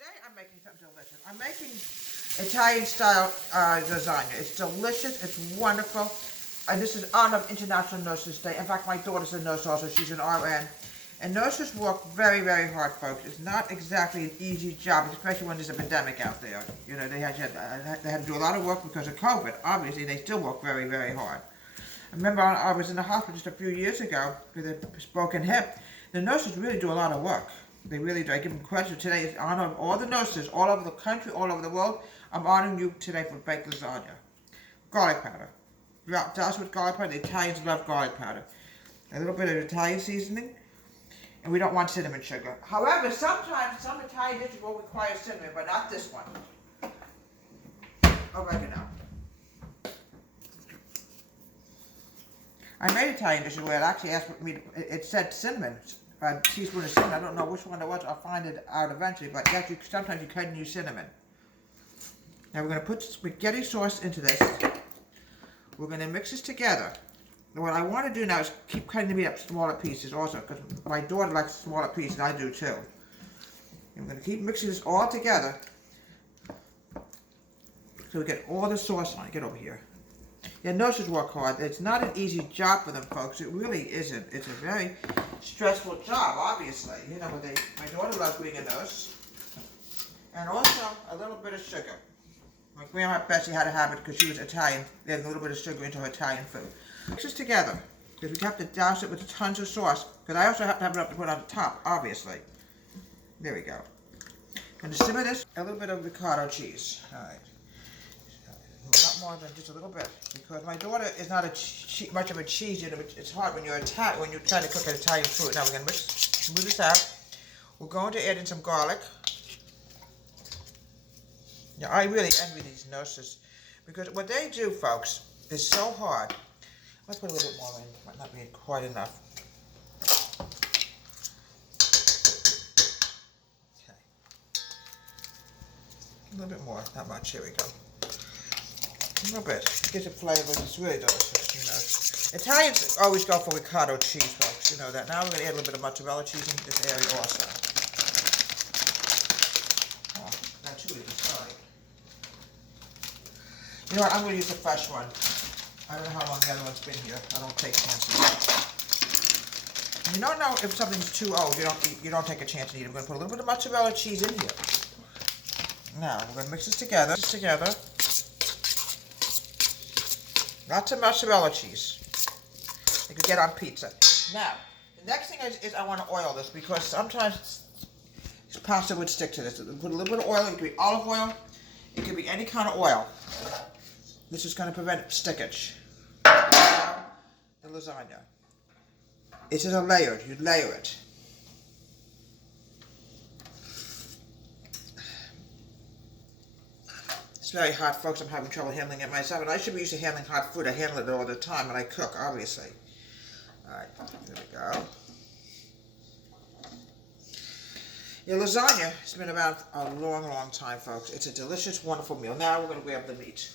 Today I'm making something delicious. I'm making Italian style lasagna. It's delicious, it's wonderful. And this is on International Nurses Day. In fact, my daughter's a nurse also, she's an RN. And nurses work very, very hard, folks. It's not exactly an easy job, especially when there's a pandemic out there. You know, they had to do a lot of work because of COVID. Obviously, they still work very, very hard. I remember I was in the hospital just a few years ago with a broken hip. The nurses really do a lot of work. They really do. I give them credit today. It's honor of all the nurses all over the country, all over the world. I'm honoring you today for baked lasagna. Garlic powder. Doused with garlic powder. The Italians love garlic powder. A little bit of Italian seasoning. And we don't want cinnamon sugar. However, sometimes some Italian dishes will require cinnamon, but not this one. Oregano. I made Italian dishes where it actually asked me, it said cinnamon. A teaspoon of cinnamon. I don't know which one it was. I'll find it out eventually. But yes, sometimes you can use cinnamon. Now we're going to put spaghetti sauce into this. We're going to mix this together. And what I want to do now is keep cutting the meat up smaller pieces also, because my daughter likes smaller pieces, and I do too. And we're going to keep mixing this all together so we get all the sauce on it. Get over here. Yeah, nurses work hard. It's not an easy job for them, folks. It really isn't. It's a very stressful job, obviously. You know, my daughter loves being a nurse. And also a little bit of sugar. My grandma Bessie had a habit because she was Italian. They had a little bit of sugar into her Italian food. Mix this together because we have to douse it with tons of sauce. Because I also have to have enough to put on the top, obviously. There we go. I'm going to simmer this. A little bit of ricotta cheese. All right. Not more than just a little bit, because my daughter is not much of a cheese eater. It's hard when you're when you're trying to cook an Italian food. Now we're going to move this out. We're going to add in some garlic. Now I really envy these nurses, because what they do, folks, is so hard. Let's put a little bit more in. Might not be quite enough. Okay. A little bit more. Not much. Here we go. A little bit. It gives it flavor. It's really delicious, you know. Italians always go for ricotta cheese, folks. You know that. Now we're going to add a little bit of mozzarella cheese into this area also. Oh, not too easy. Sorry. You know what? I'm going to use a fresh one. I don't know how long the other one's been here. I don't take chances. You don't know if something's too old. You don't take a chance and eat it. I'm going to put a little bit of mozzarella cheese in here. Now we're going to mix this together. Lots of mozzarella cheese. You could get on pizza. Now, the next thing is I want to oil this, because sometimes this pasta would stick to this. Put a little bit of oil. It could be olive oil. It could be any kind of oil. This is going to prevent stickage. Now, the lasagna. It is a layered. You layer it. It's very hot, folks. I'm having trouble handling it myself, and I should be used to handling hot food. I handle it all the time when I cook, obviously. Alright, there we go. Yeah, lasagna has been around a long, long time, folks. It's a delicious, wonderful meal. Now we're going to grab the meat.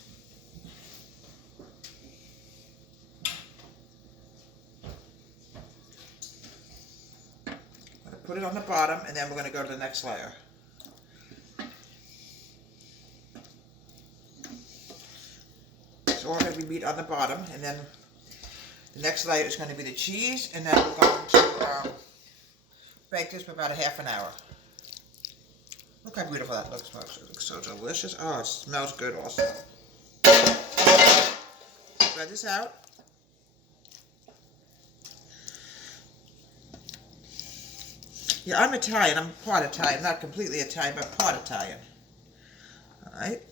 I'm going to put it on the bottom, and then we're going to go to the next layer. All heavy meat on the bottom, and then the next layer is going to be the cheese, and then we're going to bake this for about a half an hour. Look how beautiful that looks, folks. It looks so delicious. Oh, it smells good also. Spread this out. Yeah, I'm Italian. I'm part Italian. Not completely Italian, but part Italian. Alright.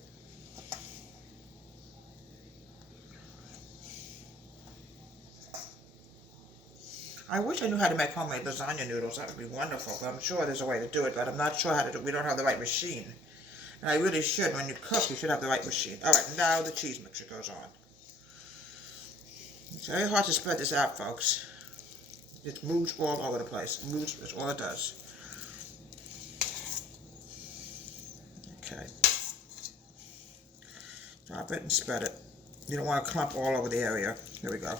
I wish I knew how to make homemade lasagna noodles. That would be wonderful. But I'm sure there's a way to do it, but I'm not sure how to do it. We don't have the right machine. And I really should. When you cook, you should have the right machine. Alright, now the cheese mixture goes on. It's very hard to spread this out, folks. It moves all over the place. It moves, that's all it does. Okay. Drop it and spread it. You don't want to clump all over the area. Here we go.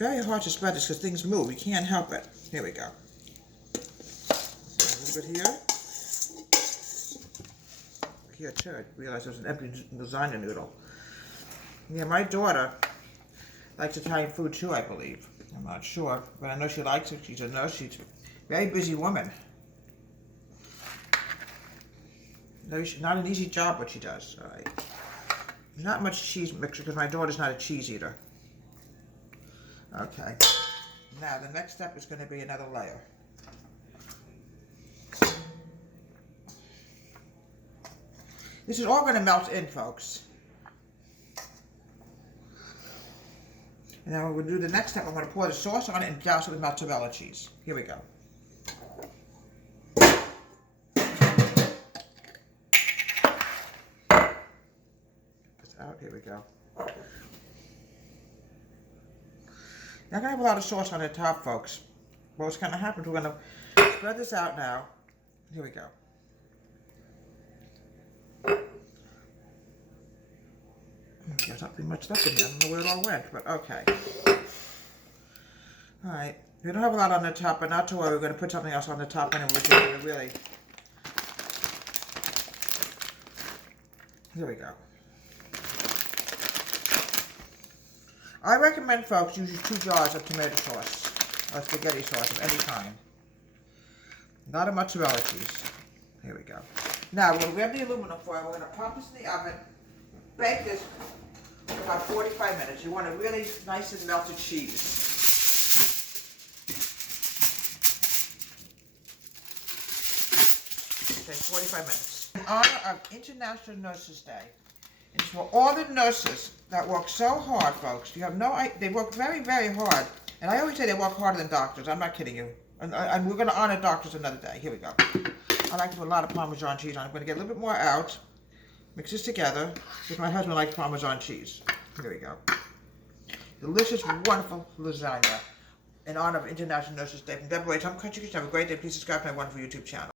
very hard to spread this because things move. You can't help it. Here we go. A little bit here. Here too, I realized there was an empty lasagna noodle. Yeah, my daughter likes Italian food too, I believe. I'm not sure, but I know she likes it. She's a nurse. She's a very busy woman. No, not an easy job what she does. All right. Not much cheese mixture because my daughter's not a cheese eater. Okay. Now the next step is going to be another layer. This is all going to melt in, folks. And then we're going to do the next step. I'm going to pour the sauce on it and douse it with mozzarella cheese. Here we go. This out. Here we go. Not going to have a lot of sauce on the top, folks. Well, what's going to happen is we're going to spread this out now. Here we go. There's not pretty much stuff in here. I don't know where it all went, but okay. Alright. We don't have a lot on the top, but not to worry. We're going to put something else on the top anyway, which is going to really... Here we go. I recommend, folks, use 2 jars of tomato sauce or spaghetti sauce of any kind. Not a mozzarella cheese. Here we go. Now, we're going to grab the aluminum foil. We're going to pop this in the oven. Bake this for about 45 minutes. You want a really nice and melted cheese. Okay, 45 minutes. In honor of International Nurses Day, it's for all the nurses that work so hard, folks. You have no idea. They work very, very hard. And I always say they work harder than doctors. I'm not kidding you. And we're going to honor doctors another day. Here we go. I like to put a lot of Parmesan cheese on. I'm going to get a little bit more out. Mix this together, because my husband likes Parmesan cheese. Here we go. Delicious, wonderful lasagna in honor of International Nurses Day. From Deborah H. I'm Country Kitchen. Have a great day. Please subscribe to my wonderful YouTube channel.